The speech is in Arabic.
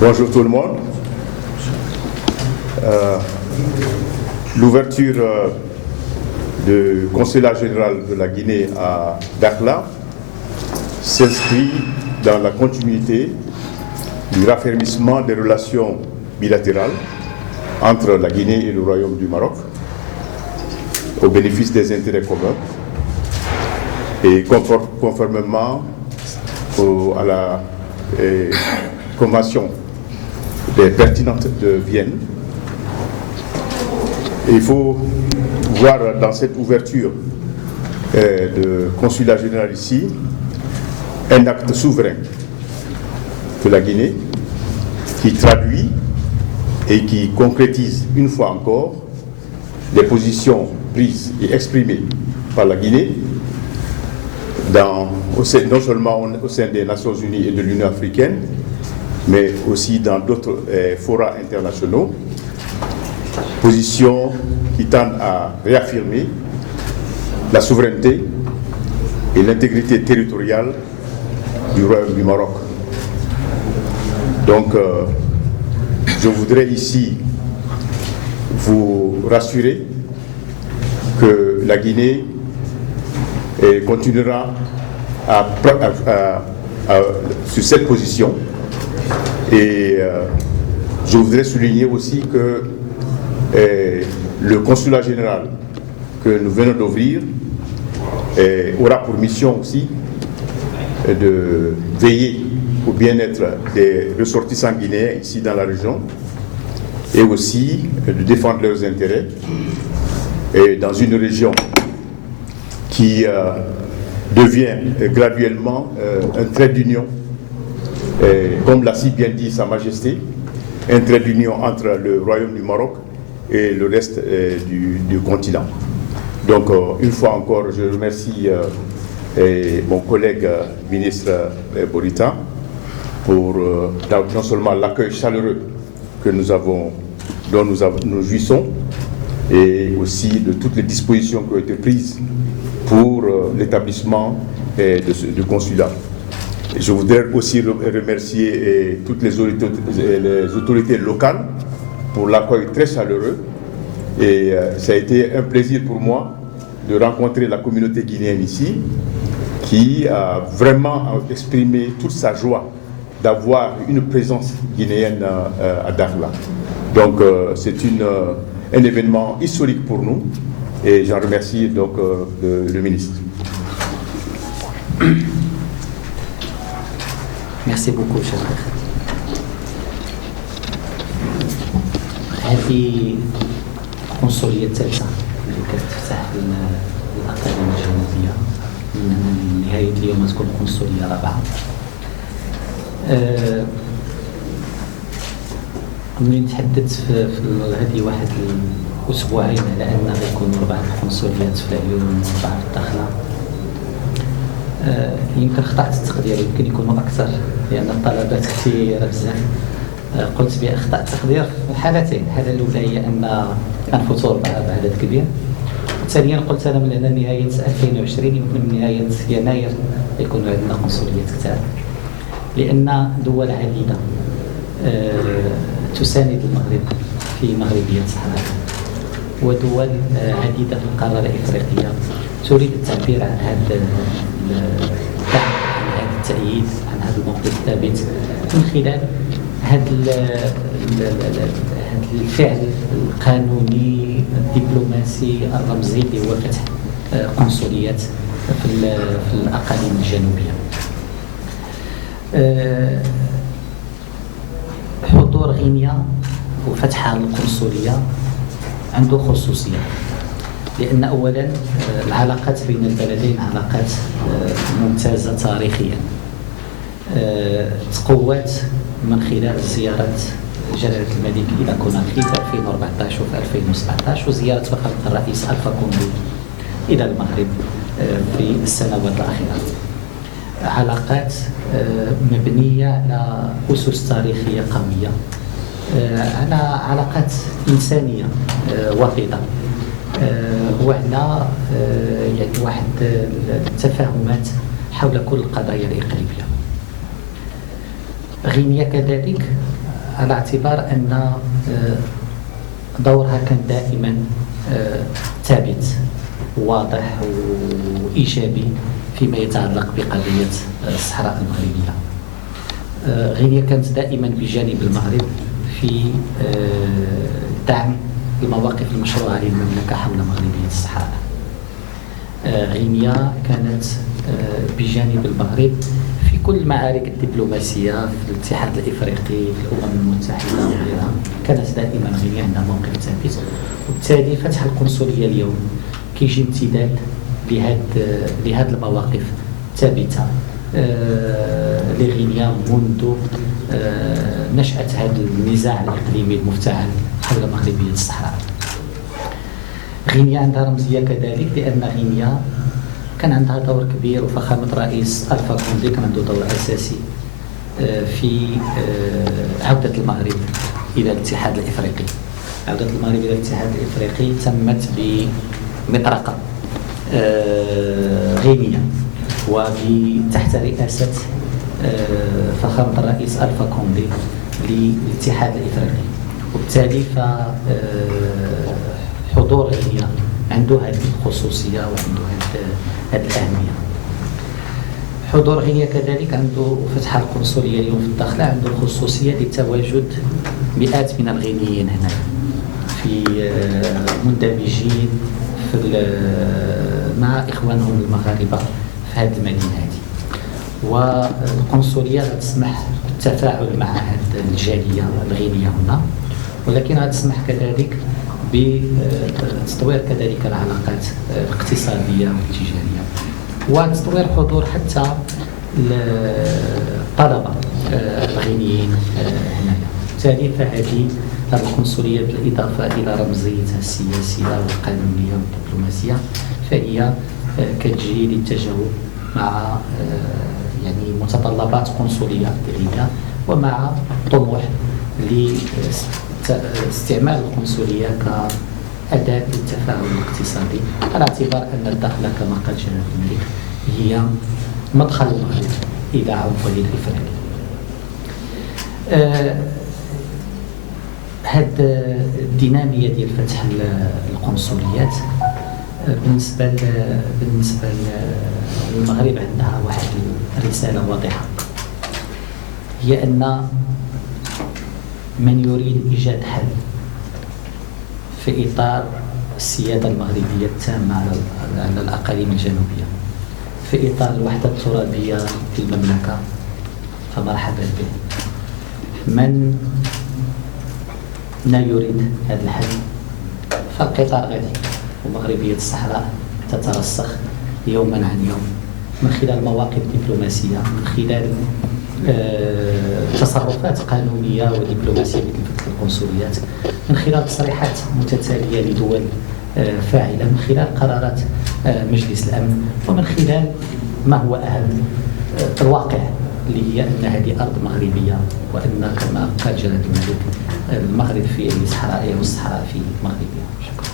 Bonjour tout le monde. L'ouverture du Consulat général de la Guinée à Dakhla s'inscrit dans la continuité du raffermissement des relations bilatérales entre la Guinée et le Royaume du Maroc au bénéfice des intérêts communs et conformément à la Convention pertinente de Vienne. Et il faut voir dans cette ouverture de consulat général ici un acte souverain de la Guinée qui traduit et qui concrétise une fois encore les positions prises et exprimées par la Guinée non seulement au sein des Nations Unies et de l'Union africaine, mais aussi dans d'autres forats internationaux, positions qui tendent à réaffirmer la souveraineté et l'intégrité territoriale du Royaume du Maroc. Donc, je voudrais ici vous rassurer que la Guinée continuera sur cette position. Et je voudrais souligner aussi que le consulat général que nous venons d'ouvrir aura pour mission aussi de veiller au bien-être des ressortissants guinéens ici dans la région et aussi de défendre leurs intérêts et dans une région qui devient graduellement un trait d'union, comme l'a si bien dit Sa Majesté, un trait d'union entre le Royaume du Maroc et le reste du continent. Donc, une fois encore, je remercie mon collègue ministre Borita pour non seulement l'accueil chaleureux que dont nous jouissons, et aussi de toutes les dispositions qui ont été prises pour l'établissement du consulat. Et je voudrais aussi remercier toutes les autorités locales pour l'accueil très chaleureux. Et ça a été un plaisir pour moi de rencontrer la communauté guinéenne ici, qui a vraiment exprimé toute sa joie d'avoir une présence guinéenne à Dakhla. Donc c'est un événement historique pour nous et j'en remercie donc le ministre. Merci beaucoup, cher frère. هذه القنصلية الثالثة اللي كتفتح الأقاليم الجنوبية من نهاية اليوم تكون القنصلية الرابعة. ملي تحدثت في هذه واحد الأسبوعين على أن غيكونوا 4 قنصليات في العيون و4 في الداخلة، يمكن خطأت التقدير، يمكن يكونوا أكثر لأن الطلبات كثيرة بزاف. قلت بأخطأت التقدير في الحالتين، الحالة الأولى هي أن غنفوتوا 4 بعدد كبير، ثانيا قلت أنا من هنا نهاية 2020 يمكن من نهاية يناير يكونوا عندنا قنصليات كثار، لأن دول عديدة تساند المغرب في مغربية الصحراء، ودول عديدة في القارة الإفريقية تريد التعبير عن هذا الدعم، عن هذا التأييد، عن هذا الموقف الثابت من خلال هذا الفعل القانوني الدبلوماسي الرمزي اللي هو فتح قنصليات في الأقاليم الجنوبية. حضور غينيا وفتح القنصلية عنده خصوصية، لأن أولا العلاقات بين البلدين علاقات ممتازة تاريخيا، تقوت من خلال زيارة جلالة الملك إلى كوناكري في 2014 وفي 2017 وزيارة فخامة الرئيس ألفا كوندي إلى المغرب في السنوات الأخيرة. علاقات مبنية على أسس تاريخية قوية، على علاقات إنسانية وطيدة، وعلى يعني واحد التفاهمات حول كل القضايا الإقليمية. غينيا كذلك على اعتبار أن دورها كان دائما ثابت واضح وإيجابي فيما يتعلق بقضية الصحراء المغربية. غينيا كانت دائما بجانب المغرب في دعم المواقف المشروعة للمملكة حول مغربية الصحراء. غينيا كانت بجانب المغرب في كل المعارك الدبلوماسية في الاتحاد الإفريقي، في الأمم المتحدة وغيرها. كانت دائما غينيا عندها موقف ثابت، وبالتالي فتح القنصلية اليوم كيجي امتداد لهذه المواقف الثابتة لغينيا منذ نشأة هذا النزاع الإقليمي المفتعل حول مغربية الصحراء. غينيا عندها رمزية كذلك لأن غينيا كان عندها دور كبير، وفخامة الرئيس ألفا كوندي كان عنده دور أساسي في عودة المغرب إلى الاتحاد الإفريقي. عودة المغرب إلى الاتحاد الإفريقي تمت بمطرقة غينيا وتحت رئاسة فخامة الرئيس ألفا كوندي للاتحاد الإفريقي، وبالتالي حضور غينيا عنده هذه الخصوصية وعنده هذه الأهمية. حضور غينيا كذلك عنده فتح القنصلية اليوم في الداخلة عنده الخصوصية لتواجد مئات من الغينيين هنا في مندمجين مع إخوانهم المغاربة في هذه المدينة هذه، والقنصلية تسمح بالتفاعل مع هذه الجالية الغينية هنا، ولكنها تسمح كذلك بتطوير كذلك العلاقات الاقتصادية والتجارية وتطوير حضور حتى الطلبة الغينيين هنايا. بالتالي فهذه القنصلية بالإضافة إلى رمزيتها السياسية والقانونية والدبلوماسية فهي كتجي للتجاوب مع يعني متطلبات قنصلية غينيا ومع طموح لاستعمال القنصلية كأداة للتفاعل الاقتصادي، على اعتبار أن الداخلة كما قال جلالة الملك هي مدخل المغرب إلى عنفه الإفريقي. هذه الدينامية ديال فتح القنصليات بالنسبة للمغرب عندها واحد الرسالة واضحة، هي أن من يريد إيجاد حل في إطار السيادة المغربية التامة على الأقاليم الجنوبية، في إطار الوحدة الترابية للمملكة، فمرحبا به. من لا يريد هذا الحل فالقطار غادي، ومغربية الصحراء تترسخ يوما عن يوم من خلال مواقف دبلوماسية، من خلال تصرفات قانونية ودبلوماسية مثل فتح القنصليات، من خلال تصريحات متتالية لدول فاعلة، من خلال قرارات مجلس الأمن، ومن خلال ما هو أهم الواقع اللي هي أن هذه أرض مغربية، وأن كما قال جلالة الملك المغرب في صحراء والصحراء في مغربية. شكرا.